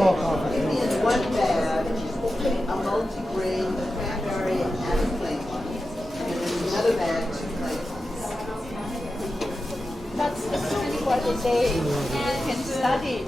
Small conference. In one bag, a multi-grain, a cranberry, and a plain one. And in another bag, 2 plain ones. That's 24 a day. You can study.